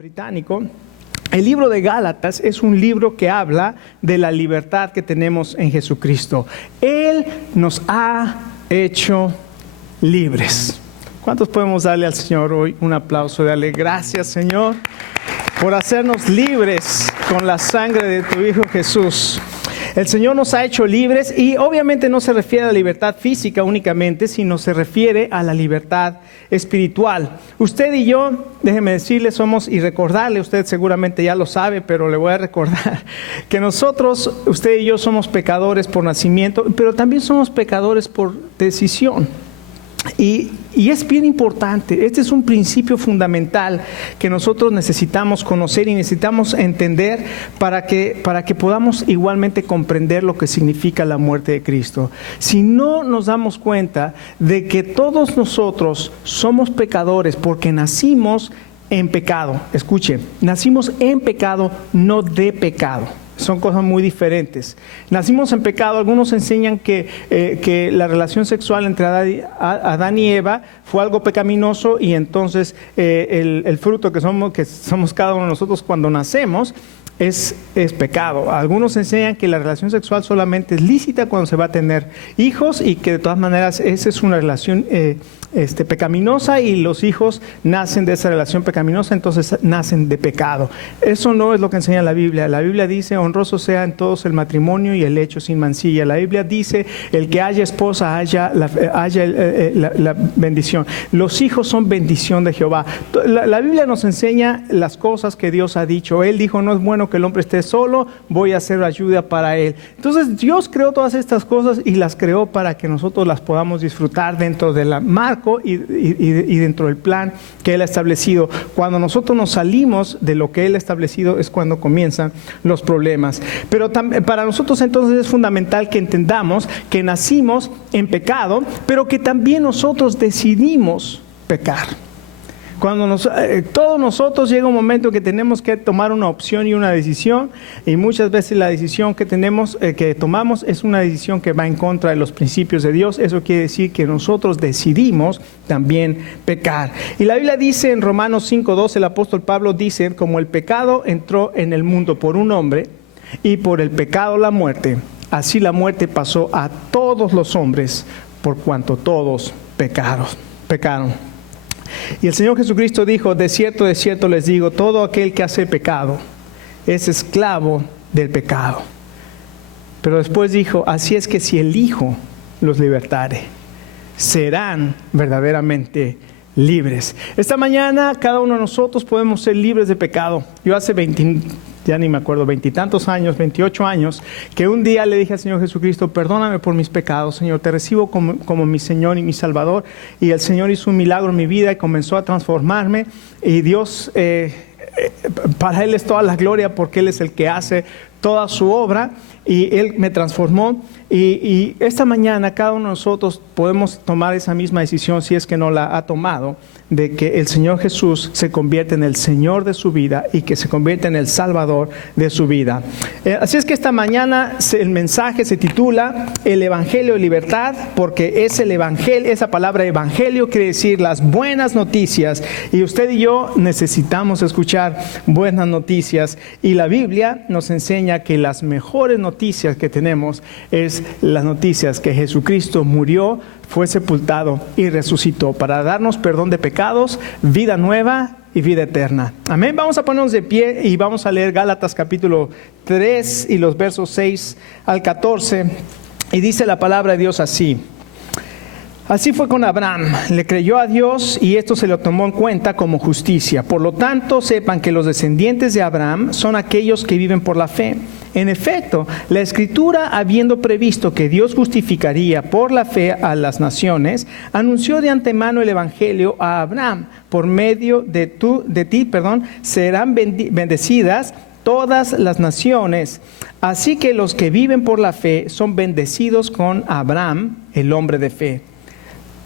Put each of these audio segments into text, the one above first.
británico. El libro de Gálatas es un libro que habla de la libertad que tenemos en Jesucristo. Él nos ha hecho libres. ¿Cuántos podemos darle al Señor hoy un aplauso? Darle gracias, Señor, por hacernos libres con la sangre de tu Hijo Jesús. El Señor nos ha hecho libres y obviamente no se refiere a la libertad física únicamente, sino se refiere a la libertad espiritual. Usted y yo, déjeme decirle, somos y recordarle, usted seguramente ya lo sabe, pero le voy a recordar que nosotros, usted y yo somos pecadores por nacimiento, pero también somos pecadores por decisión. Y es bien importante, este es un principio fundamental que nosotros necesitamos conocer y necesitamos entender para que podamos igualmente comprender lo que significa la muerte de Cristo. Si no nos damos cuenta de que todos nosotros somos pecadores porque nacimos en pecado, escuche, nacimos en pecado, no de pecado. Son cosas muy diferentes. Nacimos en pecado. Algunos enseñan que la relación sexual entre Adán y Eva fue algo pecaminoso y entonces el fruto que somos cada uno de nosotros cuando nacemos es pecado. Algunos enseñan que la relación sexual solamente es lícita cuando se va a tener hijos y que de todas maneras esa es una relación pecaminosa y los hijos nacen de esa relación pecaminosa, entonces nacen de pecado. Eso no es lo que enseña la Biblia. La Biblia dice: honroso sea en todos el matrimonio y el hecho sin mancilla. La Biblia dice: el que haya esposa haya la bendición. Los hijos son bendición de Jehová. La Biblia nos enseña las cosas que Dios ha dicho. Él dijo: no es bueno que el hombre esté solo, voy a hacer ayuda para él. Entonces Dios creó todas estas cosas y las creó para que nosotros las podamos disfrutar dentro de la marco y dentro del plan que Él ha establecido. Cuando nosotros nos salimos de lo que Él ha establecido es cuando comienzan los problemas. Pero para nosotros entonces es fundamental que entendamos que nacimos en pecado, pero que también nosotros decidimos pecar. Cuando todos nosotros llega un momento que tenemos que tomar una opción y una decisión, y muchas veces la decisión que tomamos es una decisión que va en contra de los principios de Dios. Eso quiere decir que nosotros decidimos también pecar. Y la Biblia dice en Romanos 5:12, el apóstol Pablo dice: como el pecado entró en el mundo por un hombre, y por el pecado la muerte, así la muerte pasó a todos los hombres, por cuanto todos pecaron. Y el Señor Jesucristo dijo: de cierto les digo, todo aquel que hace pecado es esclavo del pecado. Pero después dijo: así es que si el Hijo los libertare, serán verdaderamente libres. Esta mañana cada uno de nosotros podemos ser libres de pecado. Yo hace 20 años, 28 años, que un día le dije al Señor Jesucristo: perdóname por mis pecados, Señor, te recibo como mi Señor y mi Salvador. Y el Señor hizo un milagro en mi vida y comenzó a transformarme. Y Dios, para Él es toda la gloria, porque Él es el que hace toda su obra y Él me transformó. Y esta mañana cada uno de nosotros podemos tomar esa misma decisión, si es que no la ha tomado, de que el Señor Jesús se convierte en el Señor de su vida y que se convierte en el Salvador de su vida. Así es que esta mañana el mensaje se titula El Evangelio de Libertad, porque es el Evangelio, esa palabra evangelio quiere decir las buenas noticias, y usted y yo necesitamos escuchar buenas noticias, y la Biblia nos enseña que las mejores noticias que tenemos es las noticias que Jesucristo murió, fue sepultado y resucitó para darnos perdón de pecados, vida nueva y vida eterna. Amén. Vamos a ponernos de pie y vamos a leer Gálatas capítulo 3 y los versos 6 al 14. Y dice la palabra de Dios así: así fue con Abraham, le creyó a Dios y esto se lo tomó en cuenta como justicia. Por lo tanto, sepan que los descendientes de Abraham son aquellos que viven por la fe. En efecto, la Escritura, habiendo previsto que Dios justificaría por la fe a las naciones, anunció de antemano el Evangelio a Abraham: por medio de ti, serán bendecidas todas las naciones. Así que los que viven por la fe son bendecidos con Abraham, el hombre de fe.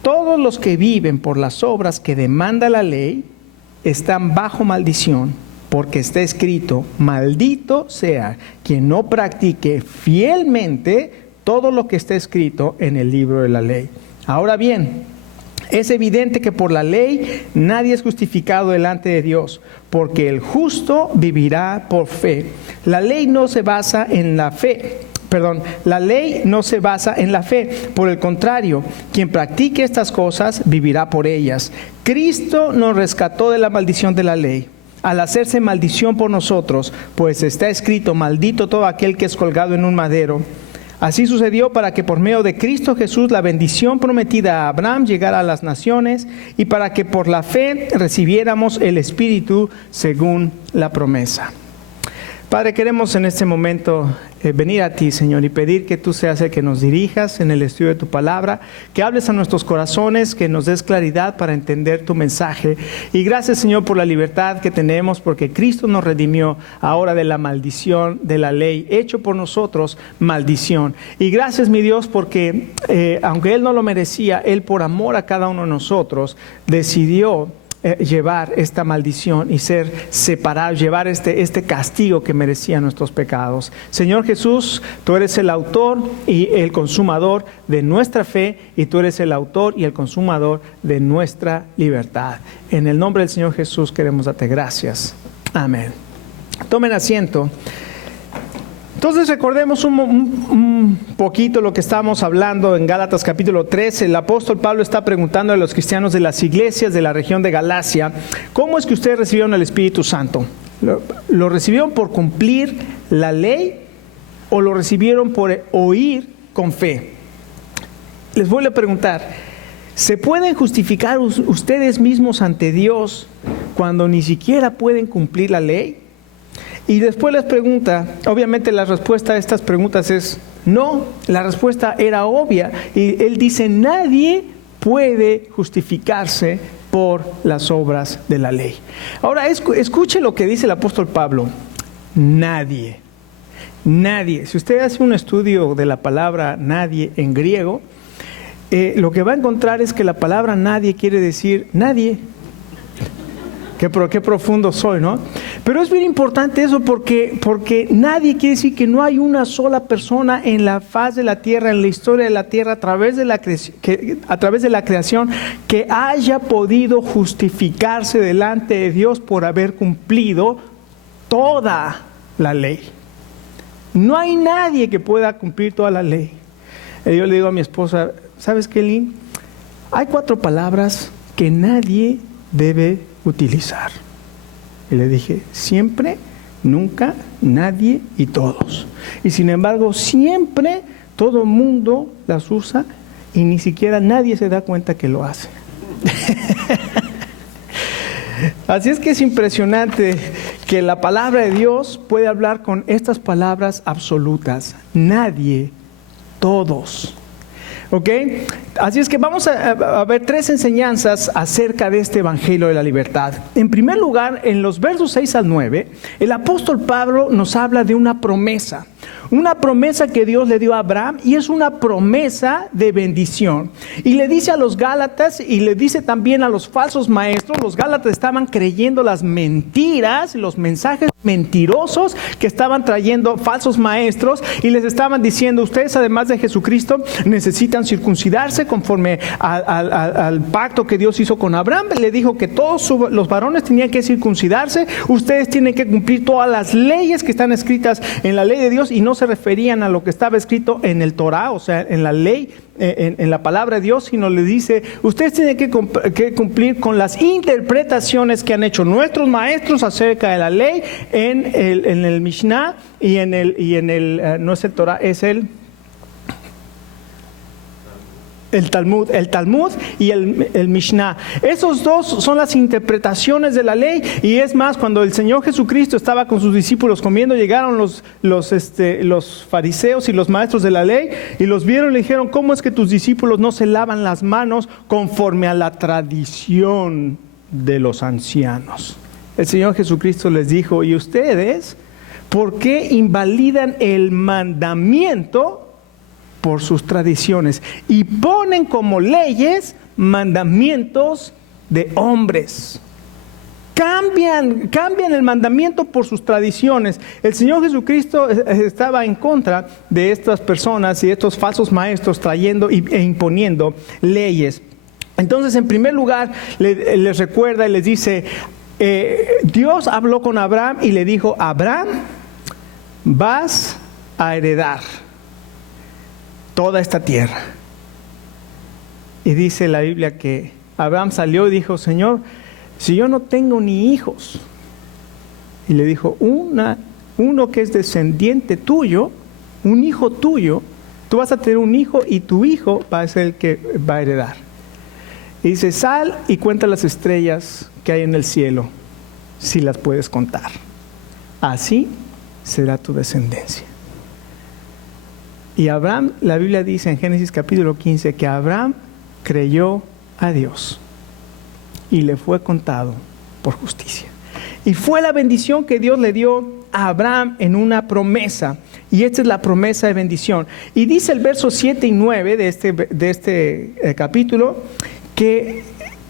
Todos los que viven por las obras que demanda la ley están bajo maldición, porque está escrito: maldito sea quien no practique fielmente todo lo que está escrito en el libro de la ley. Ahora bien, Es evidente que por la ley nadie es justificado delante de Dios, porque el justo vivirá por fe. La ley no se basa en la fe. La ley no se basa en la fe. Por el contrario, quien practique estas cosas vivirá por ellas. Cristo nos rescató de la maldición de la ley, al hacerse maldición por nosotros, pues está escrito: maldito todo aquel que es colgado en un madero. Así sucedió para que por medio de Cristo Jesús la bendición prometida a Abraham llegara a las naciones, y para que por la fe recibiéramos el Espíritu según la promesa. Padre, queremos en este momento venir a ti, Señor, y pedir que tú seas el que nos dirijas en el estudio de tu palabra, que hables a nuestros corazones, que nos des claridad para entender tu mensaje. Y gracias, Señor, por la libertad que tenemos, porque Cristo nos redimió ahora de la maldición de la ley, hecho por nosotros maldición. Y gracias, mi Dios, porque aunque Él no lo merecía, Él por amor a cada uno de nosotros decidió llevar esta maldición y ser separado, llevar este castigo que merecían nuestros pecados. Señor Jesús, tú eres el autor y el consumador de nuestra fe, y tú eres el autor y el consumador de nuestra libertad. En el nombre del Señor Jesús queremos darte gracias. Amén. Tomen asiento. Entonces recordemos un poquito lo que estábamos hablando en Gálatas capítulo 13. El apóstol Pablo está preguntando a los cristianos de las iglesias de la región de Galacia: ¿cómo es que ustedes recibieron el Espíritu Santo? ¿Lo recibieron por cumplir la ley o lo recibieron por oír con fe? Les voy a preguntar: ¿se pueden justificar ustedes mismos ante Dios cuando ni siquiera pueden cumplir la ley? Y después les pregunta, obviamente la respuesta a estas preguntas es no. La respuesta era obvia, y él dice: nadie puede justificarse por las obras de la ley. Ahora escuche lo que dice el apóstol Pablo: nadie. Nadie. Si usted hace un estudio de la palabra nadie en griego, lo que va a encontrar es que la palabra nadie quiere decir nadie. Qué profundo soy, ¿no? Pero es bien importante eso, porque nadie quiere decir que no hay una sola persona en la faz de la tierra, en la historia de la tierra, a través de la creación, que haya podido justificarse delante de Dios por haber cumplido toda la ley. No hay nadie que pueda cumplir toda la ley. Yo le digo a mi esposa: ¿sabes qué, Lynn? Hay 4 palabras que nadie debe utilizar. Y le dije: siempre, nunca, nadie y todos. Y sin embargo, siempre todo mundo las usa, y ni siquiera nadie se da cuenta que lo hace. Así es que es impresionante que la palabra de Dios puede hablar con estas palabras absolutas: nadie, todos. ¿Ok? Así es que vamos a ver 3 enseñanzas acerca de este evangelio de la libertad. En primer lugar, en los versos 6 al 9, el apóstol Pablo nos habla de una promesa que Dios le dio a Abraham, y es una promesa de bendición. Y le dice a los Gálatas, y le dice también a los falsos maestros. Los Gálatas estaban creyendo las mentiras, los mensajes mentirosos que estaban trayendo falsos maestros, y les estaban diciendo: ustedes, además de Jesucristo, necesitan circuncidarse conforme al pacto que Dios hizo con Abraham. Le dijo que todos los varones tenían que circuncidarse. Ustedes tienen que cumplir todas las leyes que están escritas en la ley de Dios, y no se referían a lo que estaba escrito en el Torá, o sea, en la ley, en la palabra de Dios, sino le dice: ustedes tienen que cumplir con las interpretaciones que han hecho nuestros maestros acerca de la ley en el Mishnah y en el no es el Torá, es el Talmud y el Mishnah. Esos dos son las interpretaciones de la ley. Y es más, cuando el Señor Jesucristo estaba con sus discípulos comiendo, llegaron los fariseos y los maestros de la ley, y los vieron y le dijeron: ¿cómo es que tus discípulos no se lavan las manos conforme a la tradición de los ancianos? El Señor Jesucristo les dijo: ¿y ustedes por qué invalidan el mandamiento por sus tradiciones y ponen como leyes mandamientos de hombres? Cambian el mandamiento por sus tradiciones. El Señor Jesucristo estaba en contra de estas personas y estos falsos maestros trayendo e imponiendo leyes. Entonces, en primer lugar, les recuerda y les dice, Dios habló con Abraham y le dijo, Abraham, vas a heredar toda esta tierra. Y dice la Biblia que Abraham salió y dijo, Señor, si yo no tengo ni hijos. Y le dijo, uno que es descendiente tuyo, un hijo tuyo, tú vas a tener un hijo y tu hijo va a ser el que va a heredar. Y dice, sal y cuenta las estrellas que hay en el cielo, si las puedes contar. Así será tu descendencia. Y Abraham, la Biblia dice en Génesis capítulo 15, que Abraham creyó a Dios y le fue contado por justicia. Y fue la bendición que Dios le dio a Abraham en una promesa. Y esta es la promesa de bendición. Y dice el verso 7 y 9 de este capítulo, que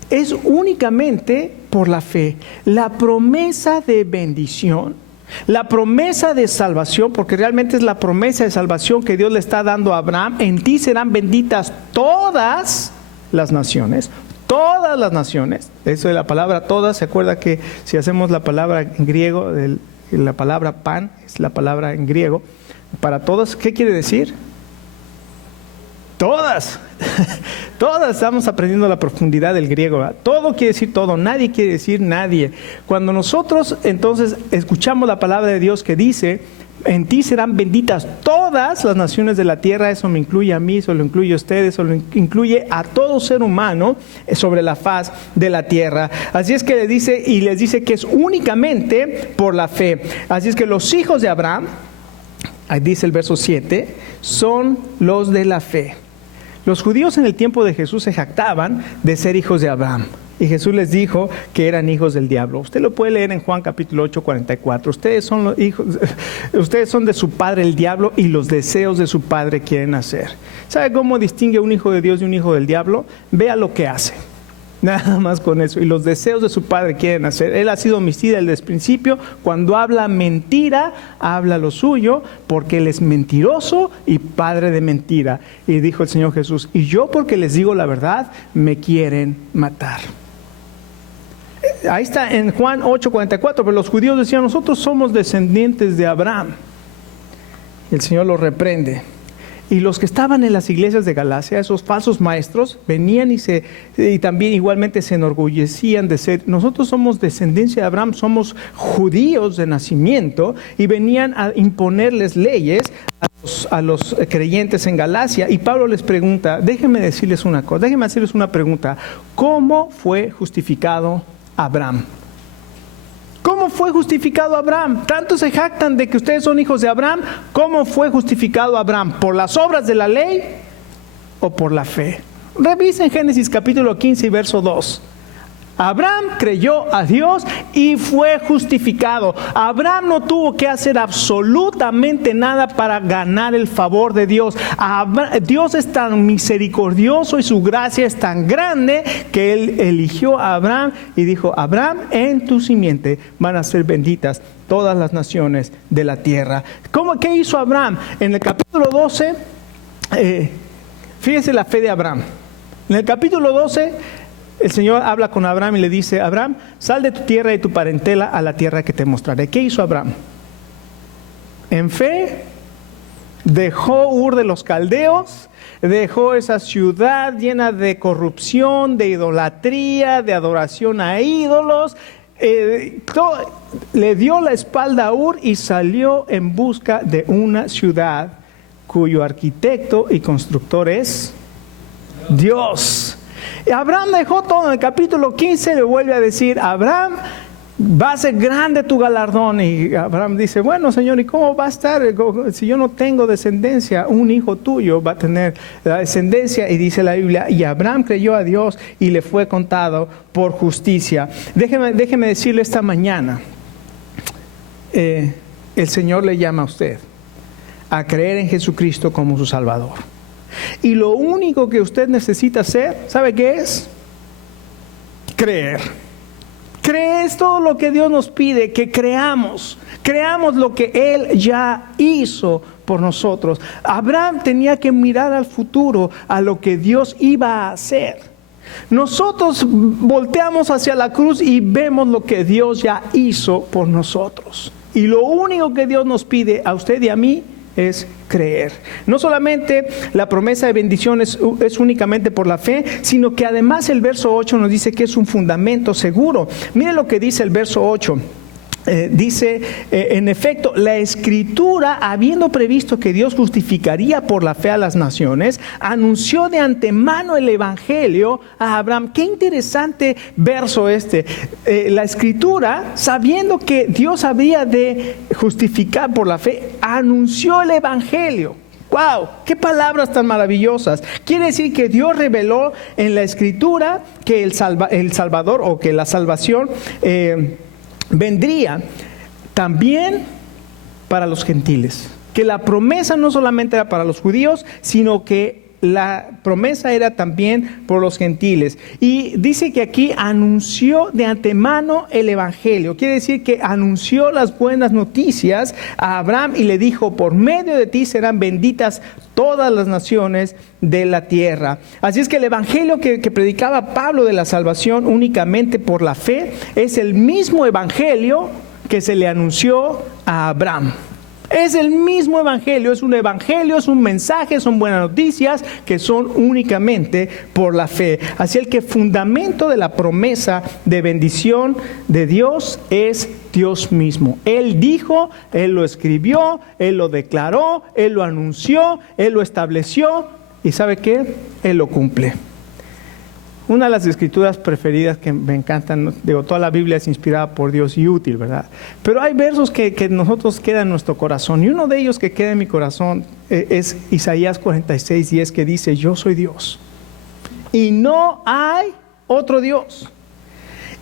es únicamente por la fe. La promesa de bendición, la promesa de salvación, porque realmente es la promesa de salvación que Dios le está dando a Abraham. En ti serán benditas todas las naciones. Todas las naciones. Eso de la palabra todas, se acuerda que si hacemos la palabra en griego, la palabra pan es la palabra en griego. Para todas, ¿qué quiere decir? Todas. Todas estamos aprendiendo la profundidad del griego, ¿verdad? Todo quiere decir todo, nadie quiere decir nadie. Cuando nosotros entonces escuchamos la palabra de Dios que dice, en ti serán benditas todas las naciones de la tierra, eso me incluye a mí, eso lo incluye a ustedes, eso lo incluye a todo ser humano sobre la faz de la tierra. Así es que les dice que es únicamente por la fe. Así es que los hijos de Abraham, ahí dice el verso 7, son los de la fe. Los judíos en el tiempo de Jesús se jactaban de ser hijos de Abraham. Y Jesús les dijo que eran hijos del diablo. Usted lo puede leer en Juan capítulo 8, 44. Ustedes son los hijos, ustedes son de su padre el diablo y los deseos de su padre quieren hacer. ¿Sabe cómo distingue un hijo de Dios de un hijo del diablo? Vea lo que hace. Nada más con eso. Y los deseos de su padre quieren hacer. Él ha sido homicida desde el principio. Cuando habla mentira, habla lo suyo, porque él es mentiroso y padre de mentira. Y dijo el Señor Jesús, y yo porque les digo la verdad, me quieren matar. Ahí está en Juan 8:44, pero los judíos decían, nosotros somos descendientes de Abraham. Y el Señor los reprende. Y los que estaban en las iglesias de Galacia, esos falsos maestros, venían y también igualmente se enorgullecían de ser, nosotros somos descendencia de Abraham, somos judíos de nacimiento, y venían a imponerles leyes a los creyentes en Galacia. Y Pablo les pregunta, déjenme decirles una cosa, déjenme hacerles una pregunta, ¿cómo fue justificado Abraham? ¿Cómo fue justificado Abraham? Tanto se jactan de que ustedes son hijos de Abraham. ¿Cómo fue justificado Abraham? ¿Por las obras de la ley o por la fe? Revisen Génesis capítulo 15 y verso 2. Abraham creyó a Dios y fue justificado. Abraham no tuvo que hacer absolutamente nada para ganar el favor de Dios. Dios es tan misericordioso y su gracia es tan grande que Él eligió a Abraham y dijo, Abraham, en tu simiente van a ser benditas todas las naciones de la tierra. ¿Qué hizo Abraham? En el capítulo 12, fíjense la fe de Abraham. En el capítulo 12, el Señor habla con Abraham y le dice, Abraham, sal de tu tierra y de tu parentela a la tierra que te mostraré. ¿Qué hizo Abraham? En fe, dejó Ur de los Caldeos, dejó esa ciudad llena de corrupción, de idolatría, de adoración a ídolos, le dio la espalda a Ur y salió en busca de una ciudad cuyo arquitecto y constructor es Dios. Abraham dejó todo. En el capítulo 15 le vuelve a decir, Abraham, va a ser grande tu galardón. Y Abraham dice, bueno, Señor, ¿y cómo va a estar? Si yo no tengo descendencia, un hijo tuyo va a tener la descendencia. Y dice la Biblia, y Abraham creyó a Dios y le fue contado por justicia. Déjeme decirle esta mañana, el Señor le llama a usted a creer en Jesucristo como su Salvador. Y lo único que usted necesita hacer, ¿sabe qué es? Creer. Creer es todo lo que Dios nos pide, que creamos lo que Él ya hizo por nosotros. Abraham tenía que mirar al futuro, a lo que Dios iba a hacer. Nosotros volteamos hacia la cruz y vemos lo que Dios ya hizo por nosotros. Y lo único que Dios nos pide a usted y a mí es creer. No solamente la promesa de bendición es únicamente por la fe, sino que además el verso 8 nos dice que es un fundamento seguro. Mire lo que dice el verso 8. Dice, en efecto, la Escritura, habiendo previsto que Dios justificaría por la fe a las naciones, anunció de antemano el Evangelio a Abraham. Qué interesante verso este. La Escritura, sabiendo que Dios habría de justificar por la fe, anunció el Evangelio. ¡Wow! ¡Qué palabras tan maravillosas! Quiere decir que Dios reveló en la Escritura que el Salvador, o que la salvación vendría también para los gentiles. Que la promesa no solamente era para los judíos, sino que la promesa era también por los gentiles. Y dice que aquí anunció de antemano el Evangelio. Quiere decir que anunció las buenas noticias a Abraham y le dijo: por medio de ti serán benditas todas las naciones de la tierra. Así es que el Evangelio que predicaba Pablo de la salvación únicamente por la fe es el mismo Evangelio que se le anunció a Abraham. Es el mismo Evangelio, es un mensaje, son buenas noticias que son únicamente por la fe. Así el que fundamento de la promesa de bendición de Dios es Dios mismo. Él dijo, Él lo escribió, Él lo declaró, Él lo anunció, Él lo estableció y ¿sabe qué? Él lo cumple. Una de las escrituras preferidas que me encantan, digo, toda la Biblia es inspirada por Dios y útil, ¿verdad? Pero hay versos que nosotros quedan en nuestro corazón, y uno de ellos que queda en mi corazón es Isaías 46:10, que dice: yo soy Dios y no hay otro Dios,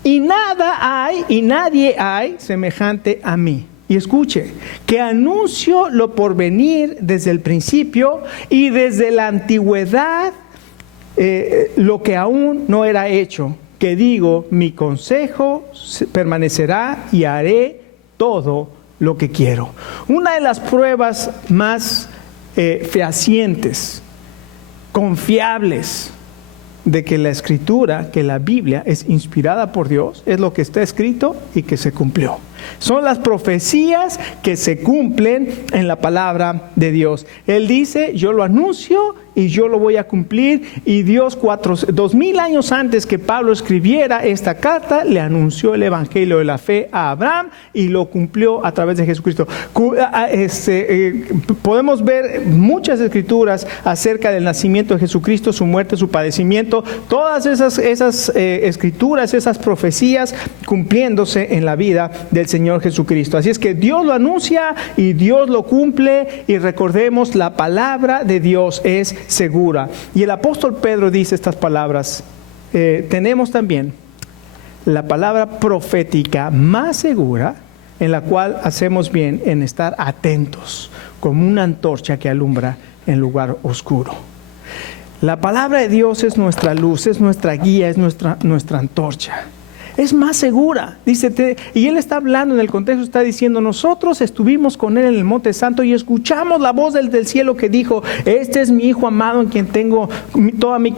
y nada hay y nadie hay semejante a mí. Y escuche, que anuncio lo por venir desde el principio y desde la antigüedad, lo que aún no era hecho, que digo, mi consejo permanecerá y haré todo lo que quiero. Una de las pruebas más fehacientes, confiables, de que la Escritura, que la Biblia es inspirada por Dios, es lo que está escrito y que se cumplió. Son las profecías que se cumplen en la palabra de Dios. Él dice: yo lo anuncio y yo lo voy a cumplir. Y Dios 2000 años antes que Pablo escribiera esta carta, le anunció el Evangelio de la fe a Abraham y lo cumplió a través de Jesucristo. Podemos ver muchas escrituras acerca del nacimiento de Jesucristo, su muerte, su padecimiento, todas esas escrituras, esas profecías cumpliéndose en la vida del Señor Jesucristo. Así es que Dios lo anuncia y Dios lo cumple, y recordemos, la palabra de Dios es segura. Y el apóstol Pedro dice estas palabras: tenemos también la palabra profética más segura, en la cual hacemos bien en estar atentos, como una antorcha que alumbra en lugar oscuro. La palabra de Dios es nuestra luz, es nuestra guía, es nuestra antorcha. Es más segura, dice, y él está hablando en el contexto, está diciendo: nosotros estuvimos con él en el Monte Santo y escuchamos la voz del cielo que dijo: este es mi Hijo amado en quien tengo toda mi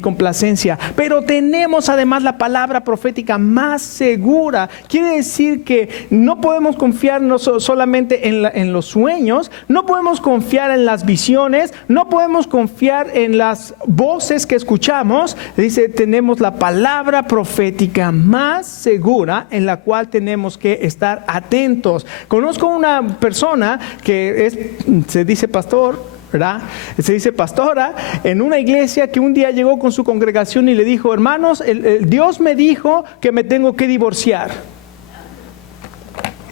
complacencia. Pero tenemos además la palabra profética más segura. Quiere decir que no podemos confiar solamente en los sueños, no podemos confiar en las visiones, no podemos confiar en las voces que escuchamos. Dice, tenemos la palabra profética más segura en la cual tenemos que estar atentos. Conozco una persona que se dice pastor, ¿verdad? Se dice pastora en una iglesia, que un día llegó con su congregación y le dijo: hermanos, Dios me dijo que me tengo que divorciar.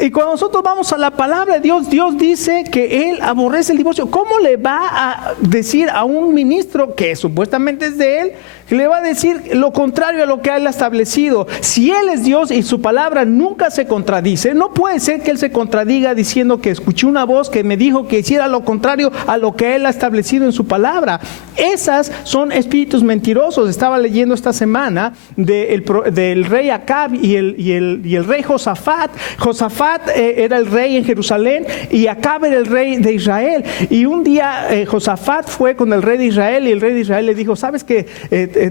Y cuando nosotros vamos a la palabra de Dios, Dios dice que Él aborrece el divorcio. ¿Cómo le va a decir a un ministro que supuestamente es de Él, que le va a decir lo contrario a lo que Él ha establecido? Si Él es Dios y su palabra nunca se contradice, no puede ser que Él se contradiga diciendo que escuché una voz que me dijo que hiciera lo contrario a lo que Él ha establecido en su palabra. Esas son espíritus mentirosos. Estaba leyendo esta semana del rey Acab y el rey Josafat. Josafat era el rey en Jerusalén y Acab era el rey de Israel. Y un día Josafat fue con el rey de Israel y el rey de Israel le dijo: ¿sabes qué?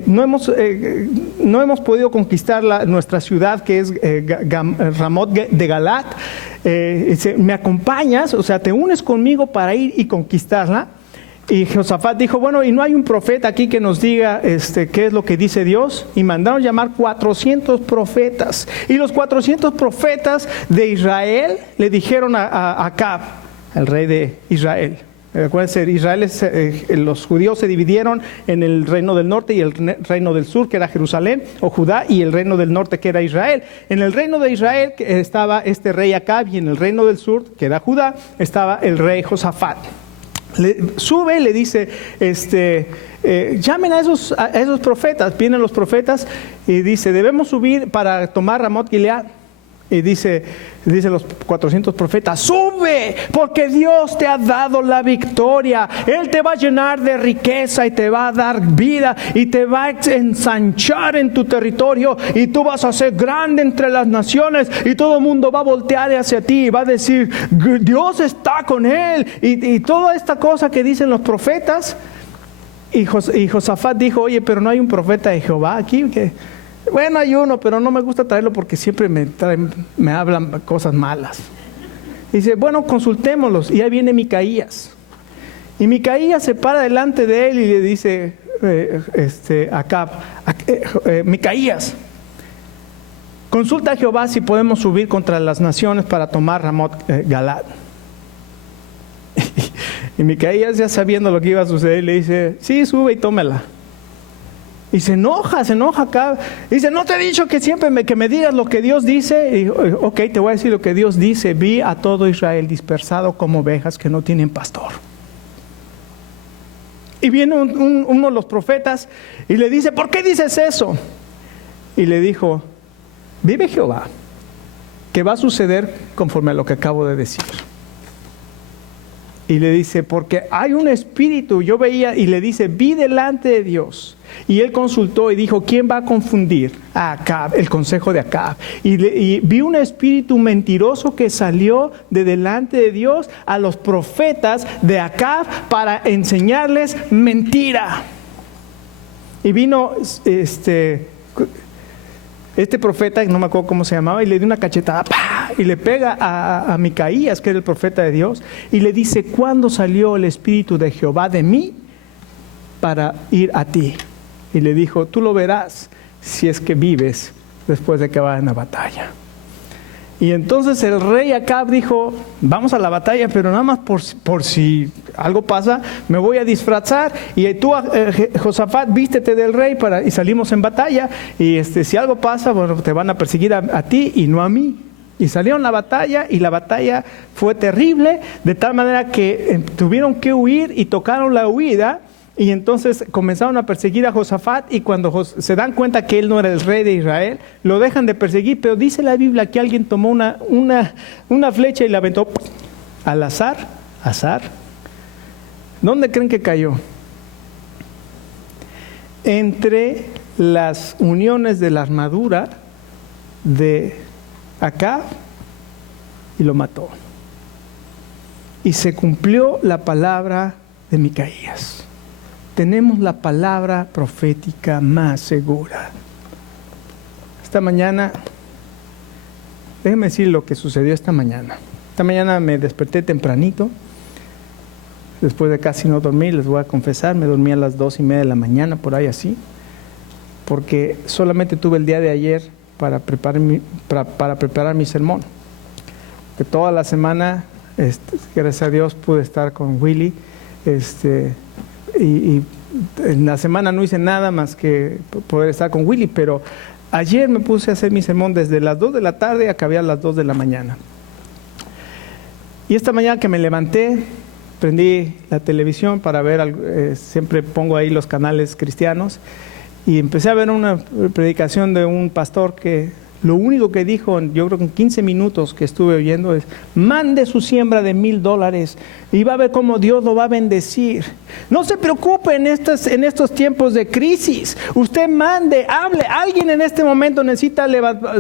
no hemos podido conquistar nuestra ciudad, que es Ramot de Galat. Dice, ¿me acompañas? O sea, ¿te unes conmigo para ir y conquistarla? Y Josafat dijo, bueno, ¿y no hay un profeta aquí que nos diga qué es lo que dice Dios? Y mandaron llamar 400 profetas. Y los 400 profetas de Israel le dijeron a Acab, el rey de Israel. Acuérdense, los judíos se dividieron en el reino del norte y el reino del sur, que era Jerusalén o Judá, y el reino del norte, que era Israel. En el reino de Israel estaba este rey Acab, y en el reino del sur, que era Judá, estaba el rey Josafat. Sube y le dice, llamen a esos profetas. Vienen los profetas y dice, debemos subir para tomar Ramot Gilead. Y dice los 400 profetas, sube, porque Dios te ha dado la victoria. Él te va a llenar de riqueza y te va a dar vida y te va a ensanchar en tu territorio, y tú vas a ser grande entre las naciones, y todo el mundo va a voltear hacia ti y va a decir, Dios está con él, y toda esta cosa que dicen los profetas. Y Josafat dijo, oye, pero no hay un profeta de Jehová aquí, que bueno, hay uno, pero no me gusta traerlo porque siempre me hablan cosas malas. Dice, bueno, consultémoslos. Y ahí viene Micaías. Y Micaías se para delante de él y le dice, Acab, Micaías, consulta a Jehová si podemos subir contra las naciones para tomar Ramot Galad. Y Micaías, ya sabiendo lo que iba a suceder, le dice, sí, sube y tómela. Y se enoja acá. Dice, ¿no te he dicho que siempre que me digas lo que Dios dice? Y, ok, te voy a decir lo que Dios dice. Vi a todo Israel dispersado como ovejas que no tienen pastor. Y viene uno de los profetas y le dice, ¿por qué dices eso? Y le dijo, vive Jehová, que va a suceder conforme a lo que acabo de decir. Y le dice, porque hay un espíritu, yo veía, y le dice, vi delante de Dios. Y él consultó y dijo, ¿quién va a confundir a Acab, el consejo de Acab? Y vi un espíritu mentiroso que salió de delante de Dios a los profetas de Acab para enseñarles mentira. Y vino este profeta, no me acuerdo cómo se llamaba, y le dio una cachetada, ¡pah! Y le pega a Micaías, que era el profeta de Dios, y le dice, ¿cuándo salió el espíritu de Jehová de mí para ir a ti? Y le dijo, tú lo verás si es que vives después de que vaya en la batalla. Y entonces el rey Acab dijo, vamos a la batalla, pero nada más por si algo pasa, me voy a disfrazar, y tú, Josafat, vístete del rey y salimos en batalla, y si algo pasa, bueno, te van a perseguir a ti y no a mí. Y salieron a la batalla, y la batalla fue terrible, de tal manera que tuvieron que huir y tocaron la huida. Y entonces comenzaron a perseguir a Josafat, y cuando se dan cuenta que él no era el rey de Israel, lo dejan de perseguir. Pero dice la Biblia que alguien tomó una flecha y la aventó al azar. ¿Dónde creen que cayó? Entre las uniones de la armadura de Acab, y lo mató. Y se cumplió la palabra de Micaías. Tenemos la palabra profética más segura. Esta mañana, déjenme decir lo que sucedió esta mañana. Esta mañana me desperté tempranito, después de casi no dormir, les voy a confesar, me dormí a las 2:30 de la mañana, por ahí así, porque solamente tuve el día de ayer para preparar mi sermón. Que toda la semana, gracias a Dios, pude estar con Willy, y en la semana no hice nada más que poder estar con Willy, pero ayer me puse a hacer mi sermón desde las 2 de la tarde, acabé a las 2 de la mañana. Y esta mañana que me levanté, prendí la televisión para ver, siempre pongo ahí los canales cristianos, y empecé a ver una predicación de un pastor que Lo único que dijo, yo creo que en 15 minutos que estuve oyendo es, mande su siembra de $1,000 y va a ver cómo Dios lo va a bendecir. No se preocupe en estos tiempos de crisis. Usted mande, hable. Alguien en este momento necesita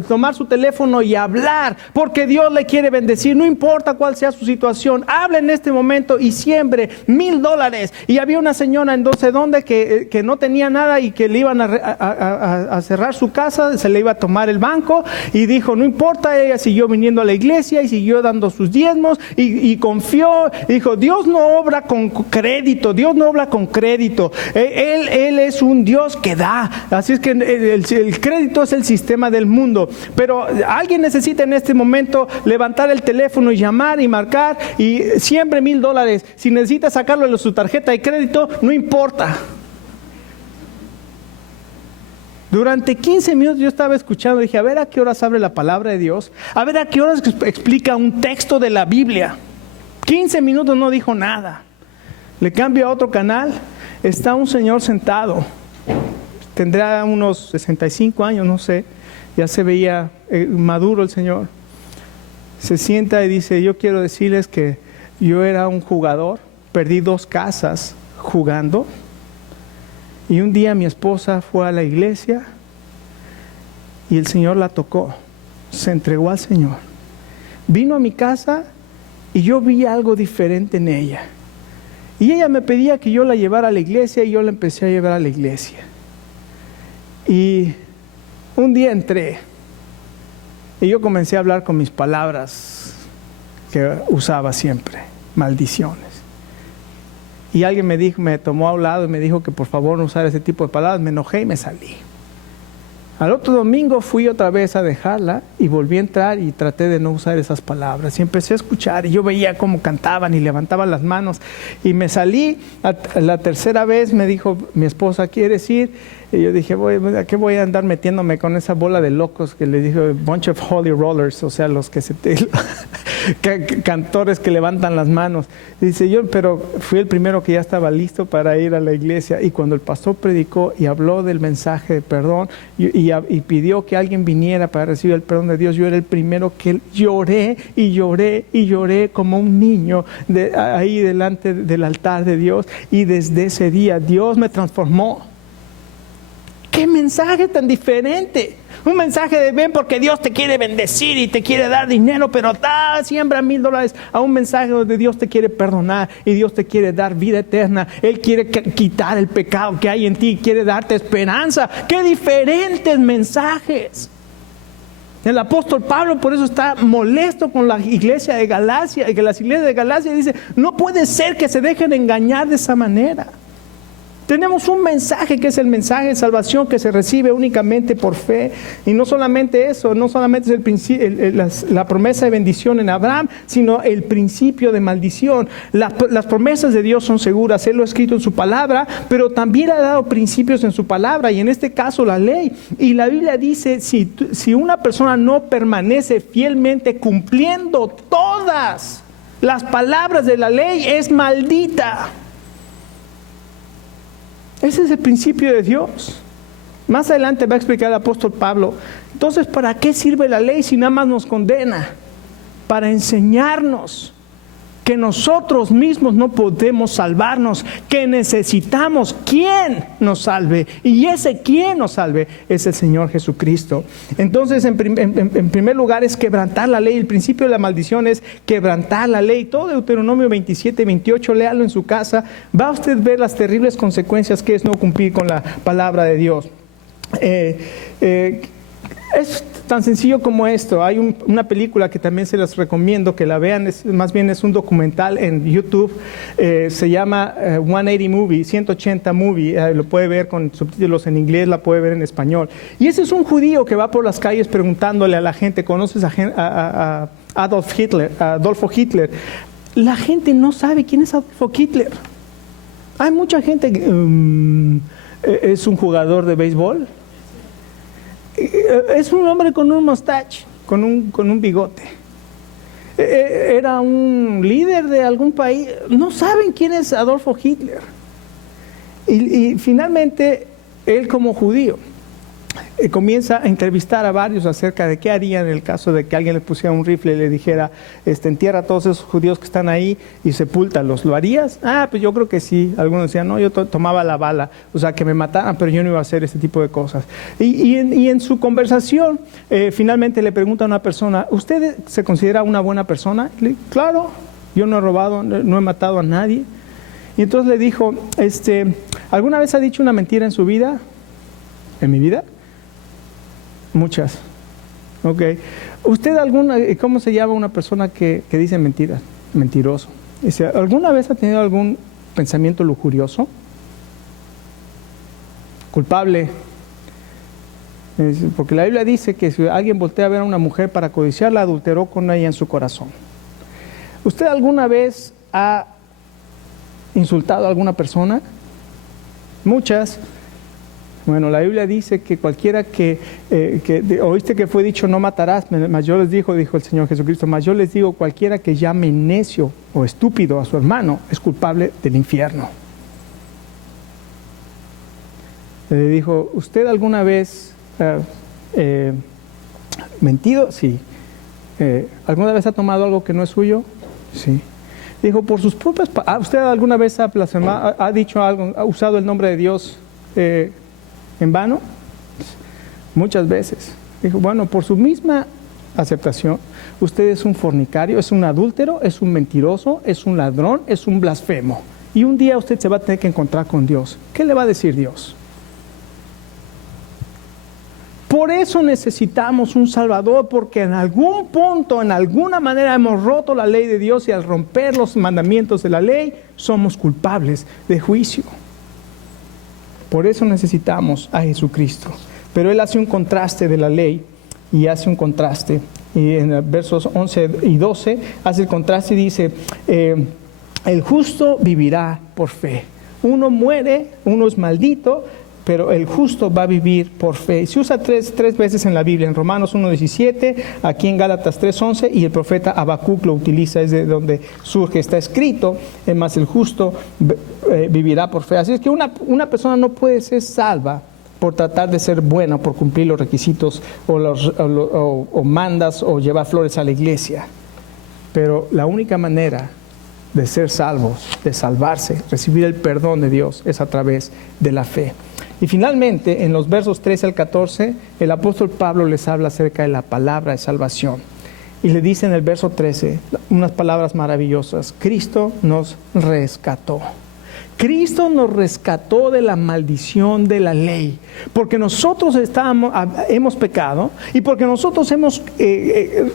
tomar su teléfono y hablar, porque Dios le quiere bendecir. No importa cuál sea su situación, hable en este momento y siembre $1,000. Y había una señora en no sé dónde que no tenía nada y que le iban a cerrar su casa, se le iba a tomar el banco. Y dijo, no importa, ella siguió viniendo a la iglesia y siguió dando sus diezmos y confió. Y dijo, Dios no obra con crédito, Dios no obra con crédito. Él es un Dios que da. Así es que el crédito es el sistema del mundo. Pero alguien necesita en este momento levantar el teléfono y llamar y marcar y siempre $1,000. Si necesita sacarlo de su tarjeta de crédito, no importa. Durante 15 minutos yo estaba escuchando, dije, a ver a qué horas abre la palabra de Dios, a ver a qué horas explica un texto de la Biblia. 15 minutos no dijo nada. Le cambio a otro canal, está un señor sentado, tendrá unos 65 años, no sé, ya se veía maduro el señor. Se sienta y dice, yo quiero decirles que yo era un jugador, perdí 2 casas jugando. Y un día mi esposa fue a la iglesia y el Señor la tocó, se entregó al Señor. Vino a mi casa y yo vi algo diferente en ella. Y ella me pedía que yo la llevara a la iglesia y yo la empecé a llevar a la iglesia. Y un día entré y yo comencé a hablar con mis palabras que usaba siempre, maldiciones. Y alguien me tomó a un lado y me dijo que por favor no usara ese tipo de palabras. Me enojé y me salí. Al otro domingo fui otra vez a dejarla y volví a entrar y traté de no usar esas palabras. Y empecé a escuchar y yo veía cómo cantaban y levantaban las manos. Y me salí. La tercera vez me dijo mi esposa, ¿quieres ir? Y yo dije, ¿a qué voy a andar metiéndome con esa bola de locos que le dijo bunch of holy rollers? O sea, los que cantores que levantan las manos. Y dice pero fui el primero que ya estaba listo para ir a la iglesia. Y cuando el pastor predicó y habló del mensaje de perdón y pidió que alguien viniera para recibir el perdón de Dios, yo era el primero que lloré y lloré y lloré como un niño ahí delante del altar de Dios. Y desde ese día Dios me transformó. ¡Qué mensaje tan diferente! Un mensaje de ven porque Dios te quiere bendecir y te quiere dar dinero, pero siembra $1,000, a un mensaje donde Dios te quiere perdonar y Dios te quiere dar vida eterna. Él quiere quitar el pecado que hay en ti, quiere darte esperanza. ¡Qué diferentes mensajes! El apóstol Pablo por eso está molesto con la iglesia de Galacia, y que las iglesias de Galacia dice, no puede ser que se dejen engañar de esa manera. Tenemos un mensaje que es el mensaje de salvación que se recibe únicamente por fe. Y no solamente eso, no solamente es la promesa de bendición en Abraham, sino el principio de maldición. Las promesas de Dios son seguras, Él lo ha escrito en su palabra, pero también ha dado principios en su palabra, y en este caso la ley. Y la Biblia dice, si una persona no permanece fielmente cumpliendo todas las palabras de la ley, es maldita. Ese es el principio de Dios. Más adelante va a explicar el apóstol Pablo. Entonces, ¿para qué sirve la ley si nada más nos condena? Para enseñarnos que nosotros mismos no podemos salvarnos, que necesitamos quien nos salve. Y ese quien nos salve es el Señor Jesucristo. Entonces, en primer lugar es quebrantar la ley. El principio de la maldición es quebrantar la ley. Todo Deuteronomio 27, 28, léalo en su casa. Va a usted ver las terribles consecuencias que es no cumplir con la palabra de Dios. Es tan sencillo como esto. Hay una película que también se las recomiendo que la vean, más bien es un documental en YouTube, se llama 180 Movie, 180 Movie, lo puede ver con subtítulos en inglés, la puede ver en español. Y ese es un judío que va por las calles preguntándole a la gente, ¿conoces a Adolfo Hitler? La gente no sabe quién es Adolfo Hitler. Hay mucha gente que es un jugador de béisbol. Es un hombre con un mustache, con un bigote. Era un líder de algún país. No saben quién es Adolfo Hitler. Y finalmente, él como judío, comienza a entrevistar a varios acerca de qué harían en el caso de que alguien le pusiera un rifle y le dijera, entierra a todos esos judíos que están ahí y sepúltalos. ¿Lo harías? Pues yo creo que sí. Algunos decían, no, yo tomaba la bala, o sea, que me mataran, pero yo no iba a hacer ese tipo de cosas. Y en su conversación, finalmente le pregunta a una persona, ¿usted se considera una buena persona? Y le dice, claro, yo no he robado, no he matado a nadie. Y entonces le dijo, ¿alguna vez ha dicho una mentira en su vida? ¿En mi vida? Muchas. Ok. ¿Usted cómo se llama una persona que dice mentiras? Mentiroso. Dice, ¿alguna vez ha tenido algún pensamiento lujurioso? Culpable. Porque la Biblia dice que si alguien voltea a ver a una mujer para codiciarla, adulteró con ella en su corazón. ¿Usted alguna vez ha insultado a alguna persona? Muchas. Bueno, la Biblia dice que cualquiera oíste que fue dicho no matarás, mas yo les dijo el Señor Jesucristo, mas yo les digo, cualquiera que llame necio o estúpido a su hermano es culpable del infierno. Le dijo, ¿usted alguna vez mentido? Sí. ¿Alguna vez ha tomado algo que no es suyo? Sí. Dijo, por sus propias palabras, ¿usted alguna vez ha dicho algo, ha usado el nombre de Dios en vano? Muchas veces. Dijo, bueno, por su misma aceptación, usted es un fornicario, es un adúltero, es un mentiroso, es un ladrón, es un blasfemo. Y un día usted se va a tener que encontrar con Dios. ¿Qué le va a decir Dios? Por eso necesitamos un Salvador, porque en algún punto, en alguna manera hemos roto la ley de Dios y al romper los mandamientos de la ley, somos culpables de juicio. Por eso necesitamos a Jesucristo. Pero Él hace un contraste de la ley y hace un contraste. Y en los versos 11 y 12 hace el contraste y dice, el justo vivirá por fe. Uno muere, uno es maldito, pero el justo va a vivir por fe. Se usa tres veces en la Biblia, en Romanos 1:17, aquí en Gálatas 3:11, y el profeta Habacuc lo utiliza, es de donde surge, está escrito, más el justo vivirá por fe. Así es que una persona no puede ser salva por tratar de ser buena, por cumplir los requisitos o mandas o llevar flores a la iglesia. Pero la única manera de ser salvos, de salvarse, recibir el perdón de Dios, es a través de la fe. Y finalmente, en los versos 13 al 14, el apóstol Pablo les habla acerca de la palabra de salvación. Y le dice en el verso 13 unas palabras maravillosas. Cristo nos rescató. Cristo nos rescató de la maldición de la ley, porque nosotros hemos pecado y porque nosotros hemos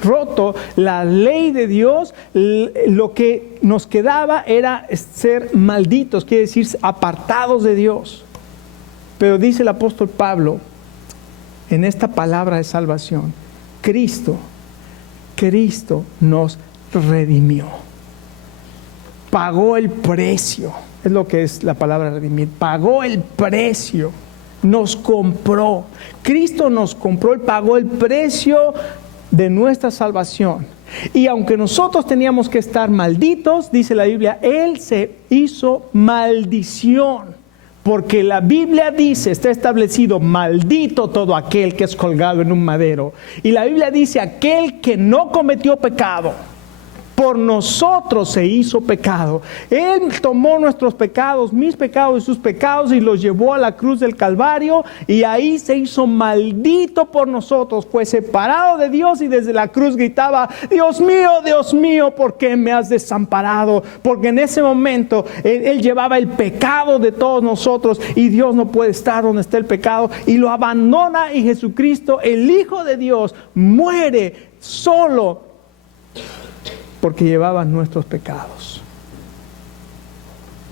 roto la ley de Dios. Lo que nos quedaba era ser malditos, quiere decir apartados de Dios. Pero dice el apóstol Pablo en esta palabra de salvación, Cristo nos redimió, pagó el precio. Es lo que es la palabra redimir. Pagó el precio. Nos compró. Cristo nos compró y pagó el precio de nuestra salvación. Y aunque nosotros teníamos que estar malditos, dice la Biblia, Él se hizo maldición. Porque la Biblia dice, está establecido, maldito todo aquel que es colgado en un madero. Y la Biblia dice, aquel que no cometió pecado, por nosotros se hizo pecado. Él tomó nuestros pecados, mis pecados y sus pecados, y los llevó a la cruz del Calvario, y ahí se hizo maldito por nosotros. Fue separado de Dios y desde la cruz gritaba, Dios mío, ¿por qué me has desamparado? Porque en ese momento él llevaba el pecado de todos nosotros, y Dios no puede estar donde está el pecado, y lo abandona, y Jesucristo, el Hijo de Dios, muere solo porque llevaba nuestros pecados.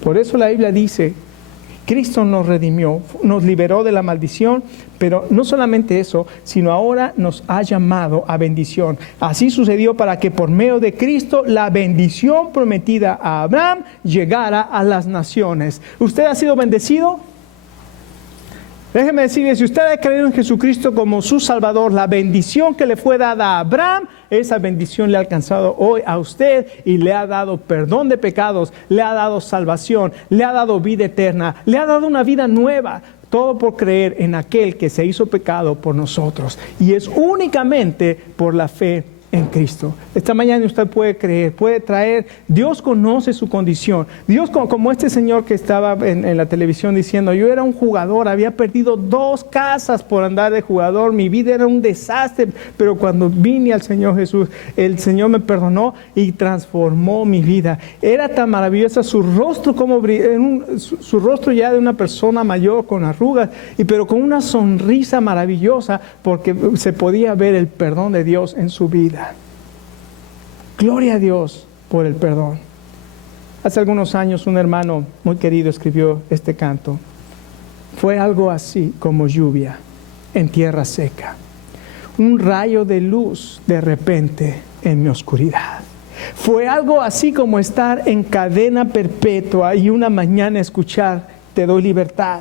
Por eso la Biblia dice, Cristo nos redimió, nos liberó de la maldición, pero no solamente eso, sino ahora nos ha llamado a bendición. Así sucedió para que por medio de Cristo la bendición prometida a Abraham llegara a las naciones. ¿Usted ha sido bendecido? Déjeme decirle, si usted ha creído en Jesucristo como su Salvador, la bendición que le fue dada a Abraham, esa bendición le ha alcanzado hoy a usted y le ha dado perdón de pecados, le ha dado salvación, le ha dado vida eterna, le ha dado una vida nueva. Todo por creer en aquel que se hizo pecado por nosotros. Y es únicamente por la fe en Cristo. Esta mañana usted puede creer, puede traer. Dios conoce su condición. Dios, como este señor que estaba en la televisión diciendo, yo era un jugador, había perdido 2 casas por andar de jugador, mi vida era un desastre, pero cuando vine al Señor Jesús, el Señor me perdonó y transformó mi vida. Era tan maravillosa su rostro, como su rostro ya de una persona mayor con arrugas, pero con una sonrisa maravillosa, porque se podía ver el perdón de Dios en su vida. Gloria a Dios por el perdón. Hace algunos años un hermano muy querido escribió este canto. Fue algo así como lluvia en tierra seca, un rayo de luz de repente en mi oscuridad. Fue algo así como estar en cadena perpetua y una mañana escuchar, te doy libertad.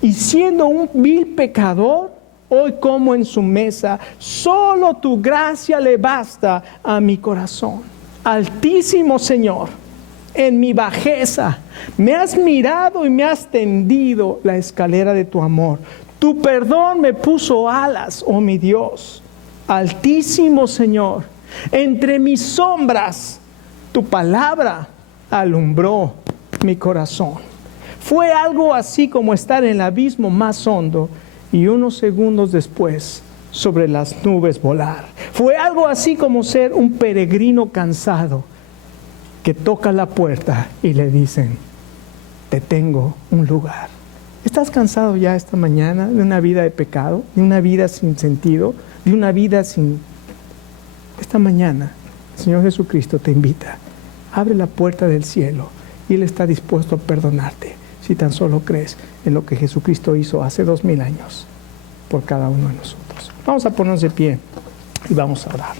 Y siendo un vil pecador, hoy como en su mesa, solo tu gracia le basta a mi corazón. Altísimo Señor, en mi bajeza, me has mirado y me has tendido la escalera de tu amor. Tu perdón me puso alas, oh mi Dios. Altísimo Señor, entre mis sombras, tu palabra alumbró mi corazón. Fue algo así como estar en el abismo más hondo y unos segundos después sobre las nubes volar. Fue algo así como ser un peregrino cansado que toca la puerta y le dicen, te tengo un lugar. ¿Estás cansado ya esta mañana de una vida de pecado, de una vida sin sentido, de una vida sin... Esta mañana el Señor Jesucristo te invita, abre la puerta del cielo y Él está dispuesto a perdonarte si tan solo crees en lo que Jesucristo hizo hace 2000 años por cada uno de nosotros. Vamos a ponernos de pie y vamos a orar.